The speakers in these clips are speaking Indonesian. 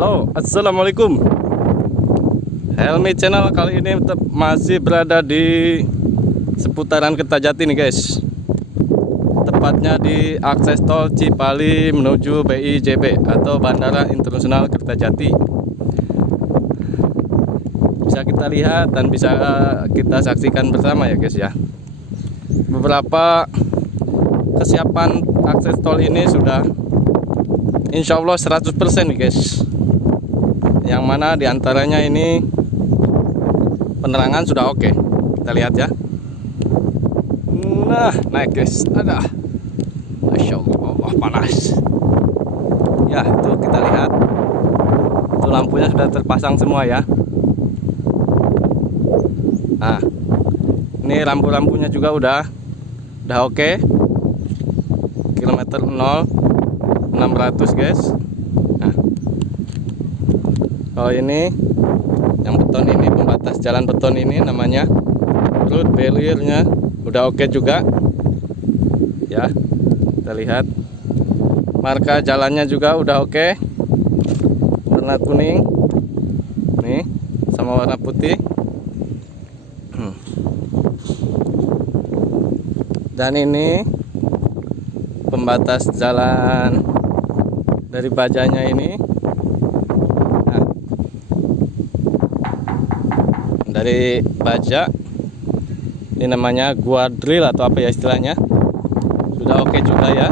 Halo, assalamualaikum. Helmi Channel kali ini masih berada di seputaran Kertajati nih guys. Tepatnya di akses tol Cipali menuju BIJB atau Bandara Internasional Kertajati. Bisa kita lihat dan bisa kita saksikan bersama ya guys ya. Beberapa kesiapan akses tol ini sudah insya Allah 100% nih guys. Yang mana diantaranya ini penerangan sudah oke. Kita lihat ya. Nah, naik guys. Ada. Masya Allah, panas. Ya, tuh kita lihat. Tuh lampunya sudah terpasang semua ya. Nah, ini lampu-lampunya juga udah oke. Kilometer 0 600 guys. Nah, kalau ini yang beton ini, pembatas jalan beton ini namanya road barrier-nya udah oke juga ya. Kita lihat marka jalannya juga udah oke, warna kuning nih sama warna putih. Dan ini pembatas jalan dari bajanya ini. Nah, dari baja ini namanya guardrail atau apa ya istilahnya, sudah oke juga ya.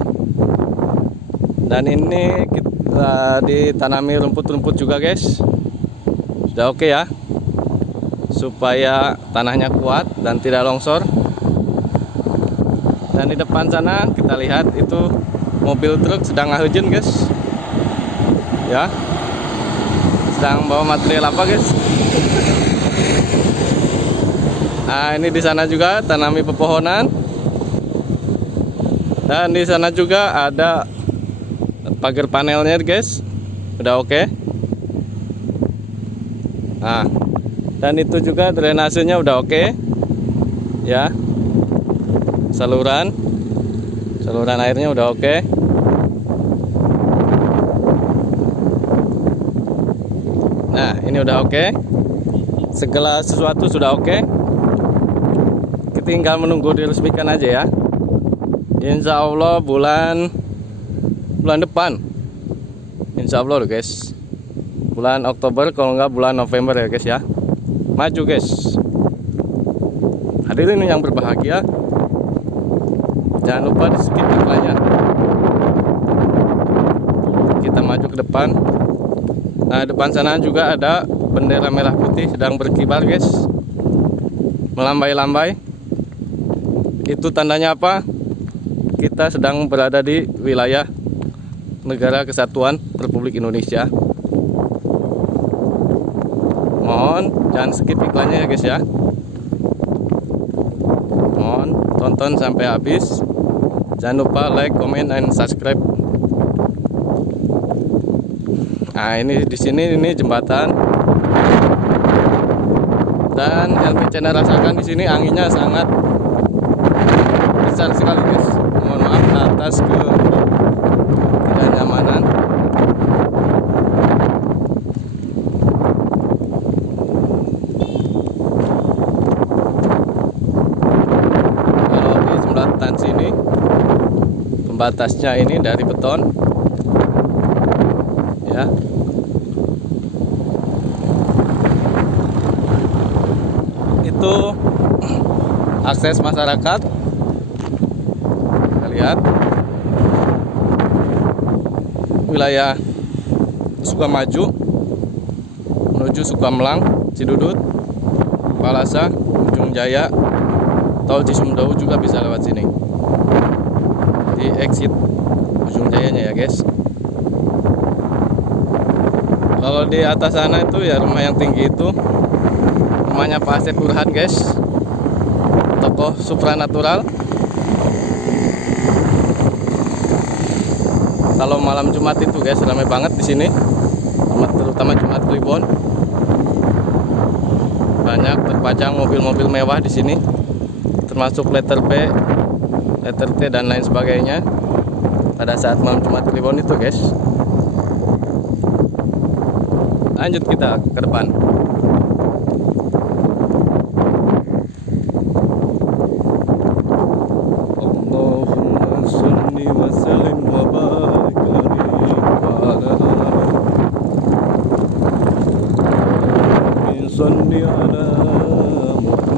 Dan ini kita ditanami rumput-rumput juga guys, sudah oke ya, supaya tanahnya kuat dan tidak longsor. Dan di depan sana kita lihat itu mobil truk sedang ngahujen guys ya, sedang bawa material apa guys. Nah, ini di sana juga tanami pepohonan, dan di sana juga ada pagar panelnya guys, udah oke. Nah, dan itu juga drainasenya udah oke ya, saluran airnya udah oke. Nah, ini udah oke. Segala sesuatu sudah oke. Kita tinggal menunggu diresmikan aja ya. Insya Allah bulan depan. Insya Allah loh guys. Bulan Oktober kalau nggak bulan November ya guys ya. Maju guys. Hadirin yang berbahagia, jangan lupa di skip iklannya. Kita maju ke depan. Nah, depan sana juga ada bendera merah putih sedang berkibar guys, melambai-lambai. Itu tandanya apa? Kita sedang berada di wilayah Negara Kesatuan Republik Indonesia. Mohon jangan skip iklannya ya guys ya. Mohon tonton sampai habis. Jangan lupa like, comment, and subscribe. Nah, ini di sini ini jembatan. Dan Helmi Channel rasakan di sini anginnya sangat besar sekali guys. Mohon maaf atas ketidaknyamanan. Kalau di jembatan sini pembatasnya ini dari beton ya. Itu akses masyarakat. Kita lihat wilayah Sukamaju menuju Sukamlang, Cidudut, Palasa, Ujung Jaya, tol Cisumdawu juga bisa lewat sini. Di exit Ujung Jayanya ya guys. Kalau di atas sana itu ya rumah yang tinggi itu rumahnya Pak Asep Burhan guys, tokoh supranatural. Kalau malam Jumat itu guys ramai banget di sini, terutama Jumat Kliwon. Banyak terpajang mobil-mobil mewah di sini, termasuk letter B, letter T dan lain sebagainya. pada saat malam Jumat Kliwon itu guys. Lanjut kita ke depan. Allahumma sholli wa sallim wa barik alaihi wa ala alihi sholli ala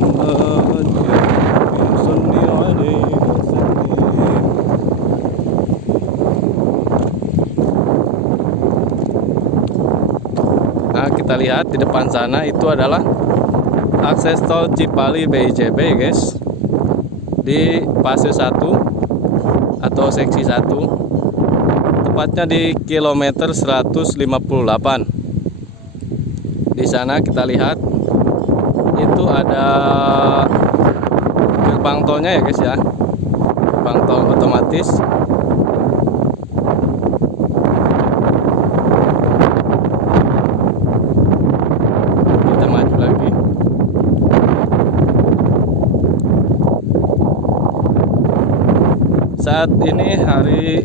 Muhammad ya Rabbi sholli alaihi wa sallim. Nah, kita lihat di depan sana itu adalah akses tol Cipali BIJB, guys. Di fase 1 atau seksi 1, tepatnya di kilometer 158. Di sana kita lihat itu ada gerbang tolnya ya, guys ya. Gerbang tol otomatis. Kita maju lagi. Saat ini hari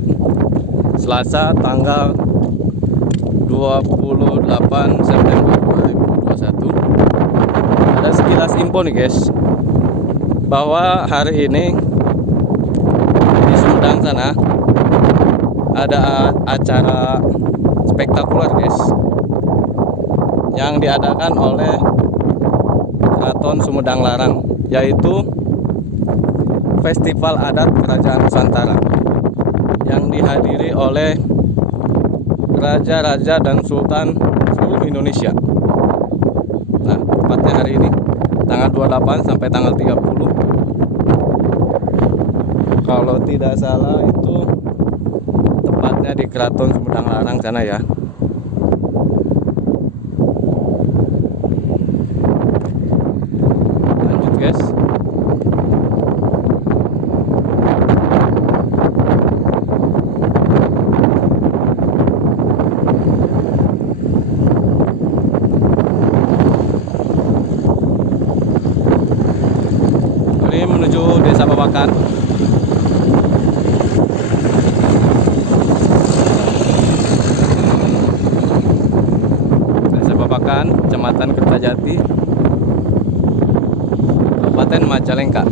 Selasa tanggal 28 September 2021. Ada sekilas info nih, guys, bahwa hari ini di Sumedang sana ada acara spektakuler, guys, yang diadakan oleh Keraton Sumedang Larang, yaitu Festival Adat Kerajaan Nusantara yang dihadiri oleh raja-raja dan sultan seluruh Indonesia. Nah, tepatnya hari ini tanggal 28 sampai tanggal 30. Kalau tidak salah itu tepatnya di Keraton Sumedang Larang sana ya. Lanjut, guys. Menuju Desa Babakan. Desa Babakan, Kecamatan Kertajati, Kabupaten Majalengka.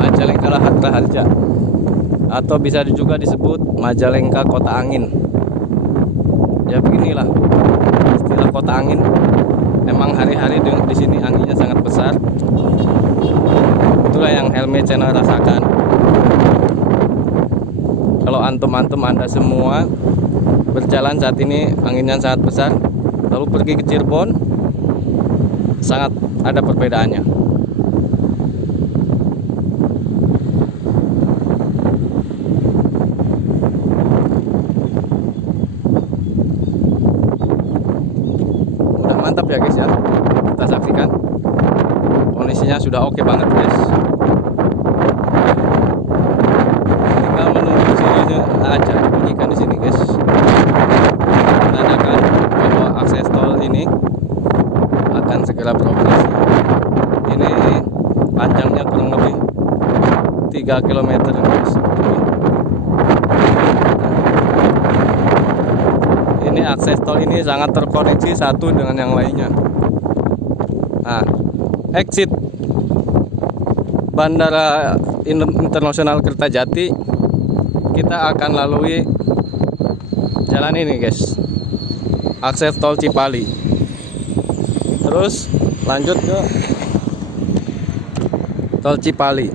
Majalengka Raharja, atau bisa juga disebut Majalengka Kota Angin. Ya beginilah istilah kota angin. Emang hari-hari di sini anginnya sangat besar. Itulah yang Helmi Channel rasakan. Kalau antum-antum Anda semua berjalan saat ini anginnya sangat besar, lalu pergi ke Cirebon, sangat ada perbedaannya. Udah mantap ya, guys ya. Kita saksikan. Kondisinya sudah oke banget, guys. Tinggal menunggu sini aja, bunyikan di sini, guys. Menandakan bahwa akses tol ini akan segera beroperasi. Ini panjangnya kurang lebih 3 km, guys. Ini akses tol ini sangat terkoneksi satu dengan yang lainnya. Nah, exit Bandara Internasional Kertajati, kita akan lalui jalan ini, guys. Akses tol Cipali. Terus lanjut ke tol Cipali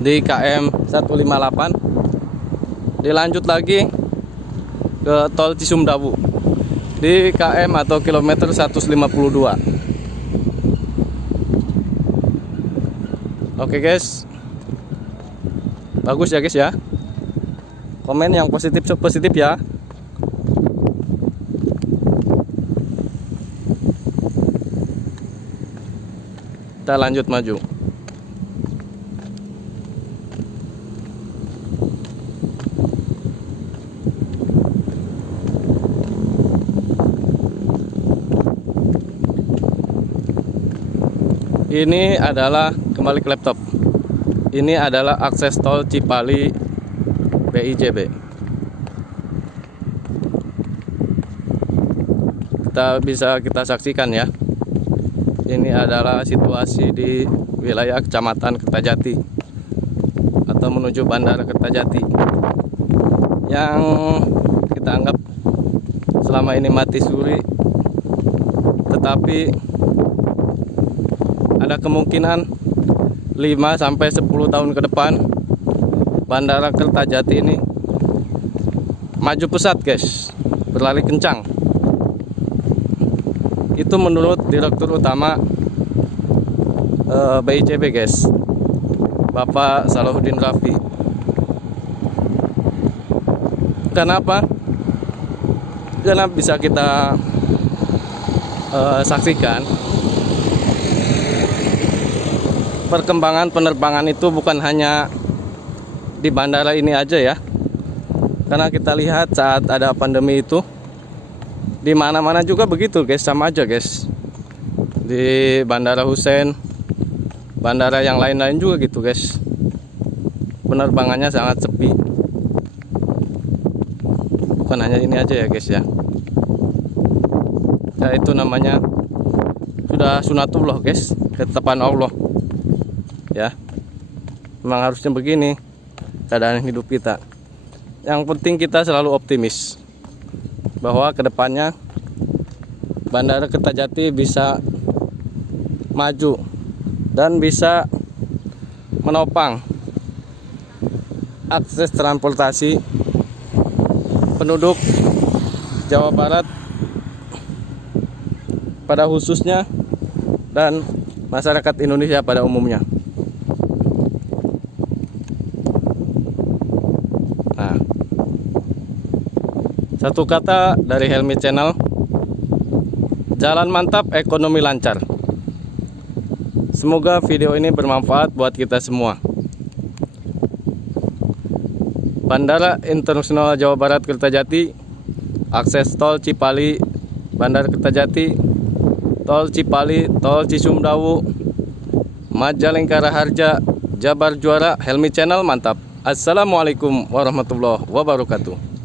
di KM 158. Dilanjut lagi ke tol Cisumdawu di KM atau kilometer 152. Oke, guys, bagus ya, guys ya. Komen yang positif ya. Kita lanjut maju. Ini adalah, kembali ke laptop, ini adalah akses tol Cipali BIJB. bisa kita saksikan ya. Ini adalah situasi di wilayah Kecamatan Kertajati atau menuju Bandara Kertajati yang kita anggap selama ini mati suri, tetapi ada kemungkinan 5-10 tahun ke depan Bandara Kertajati ini maju pesat guys, berlari kencang. Itu menurut Direktur Utama BICB guys, Bapak Salahuddin Raffi. Kenapa? Karena bisa kita saksikan perkembangan penerbangan itu bukan hanya di bandara ini aja ya. Karena kita lihat saat ada pandemi itu di mana-mana juga begitu guys, sama aja guys. Di Bandara Hussein, bandara yang lain-lain juga gitu guys. Penerbangannya sangat sepi. Bukan hanya ini aja ya guys ya. Ya itu namanya sudah sunatullah guys, ketetapan Allah. Ya. Memang harusnya begini keadaan hidup kita. Yang penting kita selalu optimis bahwa kedepannya Bandara Kertajati bisa maju dan bisa menopang akses transportasi penduduk Jawa Barat pada khususnya dan masyarakat Indonesia pada umumnya. Nah, satu kata dari Helmi Channel, jalan mantap, ekonomi lancar. Semoga video ini bermanfaat buat kita semua. Bandara Internasional Jawa Barat Kertajati, akses tol Cipali, Bandara Kertajati, tol Cipali, tol Cisumdawu, Majalengka Raharja, Jabar Juara. Helmi Channel mantap. Assalamualaikum warahmatullahi wabarakatuh.